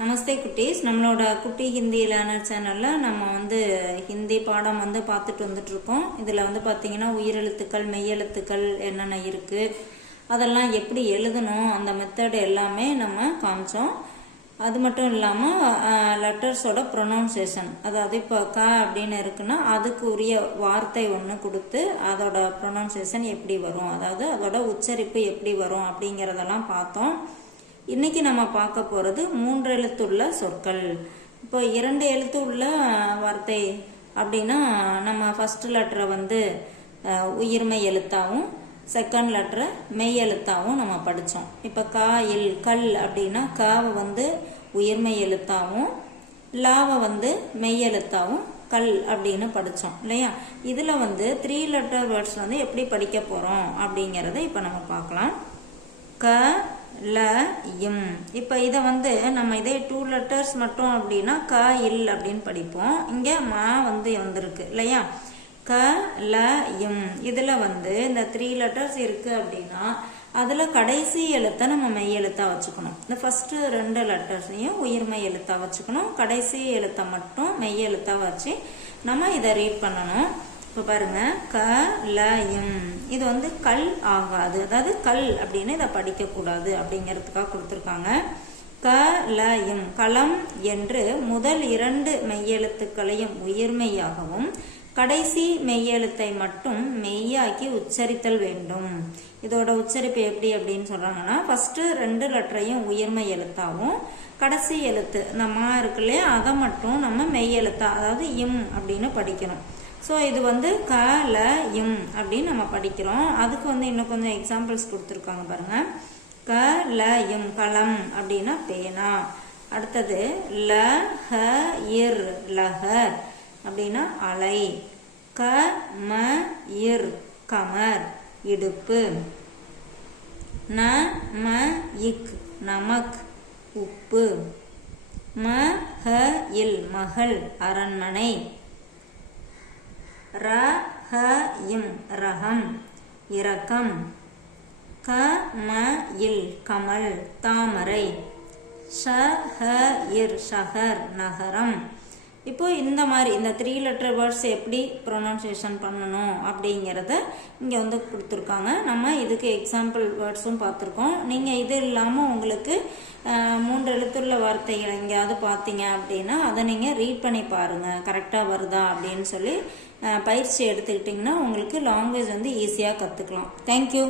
நமஸ்தே குட்டீஸ். நம்மளோட குட்டி ஹிந்தி லேர்னர் சேனலில் நம்ம வந்து ஹிந்தி பாடம் வந்து பார்த்துட்டு வந்துட்ருக்கோம். இதில் வந்து பார்த்திங்கன்னா உயிரெழுத்துக்கள் மெய்யெழுத்துக்கள் என்னென்ன இருக்குது அதெல்லாம் எப்படி எழுதணும் அந்த மெத்தடு எல்லாமே நம்ம காமிச்சோம். அது மட்டும் இல்லாமல் லெட்டர்ஸோட ப்ரொனவுன்சேஷன் அதாவது இப்போ க அப்படின்னு இருக்குன்னா அதுக்கு உரிய வார்த்தை ஒன்று கொடுத்து அதோட ப்ரொனவுன்சேஷன் எப்படி வரும் அதாவது அதோட உச்சரிப்பு எப்படி வரும் அப்படிங்கிறதெல்லாம் பார்த்தோம். இன்னைக்கு நம்ம பார்க்க போகிறது மூன்று எழுத்துள்ள சொற்கள். இப்போ இரண்டு எழுத்து உள்ள வார்த்தை அப்படின்னா நம்ம ஃபஸ்ட் லெட்டரை வந்து உயிர்மை எழுத்தாகவும் செகண்ட் லெட்டரை மெய் எழுத்தாகவும் நம்ம படித்தோம் இப்போ கா இல் கல் அப்படின்னா காவை வந்து உயிர்மை எழுத்தாகவும் லாவை வந்து மெய் எழுத்தாகவும் கல் அப்படின்னு படித்தோம் இல்லையா? இதில் வந்து த்ரீ லெட்டர் வேர்ட்ஸ் வந்து எப்படி படிக்க போகிறோம் அப்படிங்கிறத இப்போ நம்ம பார்க்கலாம். க ல இம். இப்போ இதை வந்து நம்ம இதே டூ லெட்டர்ஸ் மட்டும் அப்படின்னா க இல் அப்படின்னு படிப்போம். இங்கே மா வந்து வந்திருக்கு இல்லையா? க ல இம். இதில் வந்து இந்த த்ரீ லெட்டர்ஸ் இருக்குது அப்படின்னா அதில் கடைசி எழுத்தை நம்ம மெய் எழுத்தாக வச்சுக்கணும். இந்த ஃபஸ்ட்டு ரெண்டு லெட்டர்ஸையும் உயிர்மை எழுத்தாக வச்சுக்கணும். கடைசி எழுத்தை மட்டும் மெய் எழுத்தாக வச்சு நம்ம இதை ரீட் பண்ணணும். இப்போ பாருங்க க ல இம் இது வந்து கல் ஆகாது. அதாவது கல் அப்படின்னு இதை படிக்கக்கூடாது அப்படிங்கிறதுக்காக கொடுத்துருக்காங்க. க ல இம் களம் என்று முதல் இரண்டு மெய்யெழுத்துக்களையும் உயிர்மெய்யாகவும் கடைசி மெய்யெழுத்தை மட்டும் மெய்யாக்கி உச்சரித்தல் வேண்டும். இதோட உச்சரிப்பு எப்படி அப்படின்னு சொல்றாங்கன்னா ஃபர்ஸ்ட் ரெண்டு லெட்டரையும் உயர்மை எழுத்தாகவும் கடைசி எழுத்து இந்த மா இருக்கு இல்லையா அதை மட்டும் நம்ம மெய் எழுத்தா அதாவது இம் அப்படின்னு படிக்கணும். ஸோ இது வந்து க ல இம் அப்படின்னு நம்ம படிக்கிறோம். அதுக்கு வந்து இன்னும் கொஞ்சம் எக்ஸாம்பிள்ஸ் கொடுத்துருக்காங்க பாருங்க. க ல இம் களம் அப்படின்னா பேனா. அடுத்தது ல ஹ இர் லஹர் அப்படின்னா அலை. க ம இர் கமர் இடுப்பு. ந ம இக் நமக் உப்பு. ம ஹ இல் மகள் அரண்மனை. ர ஹ இம் ரகம் இரக்கம். க ம இல். கமல் தாமரை. ஷ ஹ இர் ஷஹர் நகரம். இப்போ இந்த மாதிரி இந்த த்ரீ லெட்டர் வேர்ட்ஸ் எப்படி ப்ரொனன்சியேஷன் பண்ணணும் அப்படிங்கிறத இங்கே வந்து கொடுத்துருக்காங்க. நம்ம இதுக்கு எக்ஸாம்பிள் வேர்ட்ஸும் பார்த்துருக்கோம். நீங்கள் இது இல்லாமல் உங்களுக்கு மூன்று எழுத்துள்ள வார்த்தைகள் எங்கேயாவது பார்த்தீங்க அப்படின்னா அதை நீங்கள் ரீட் பண்ணி பாருங்கள் கரெக்டாக வருதா அப்படின்னு சொல்லி பயிற்சி எடுத்துக்கிட்டிங்கன்னா உங்களுக்கு லாங்குவேஜ் வந்து ஈஸியாக கற்றுக்கலாம் தேங்க்யூ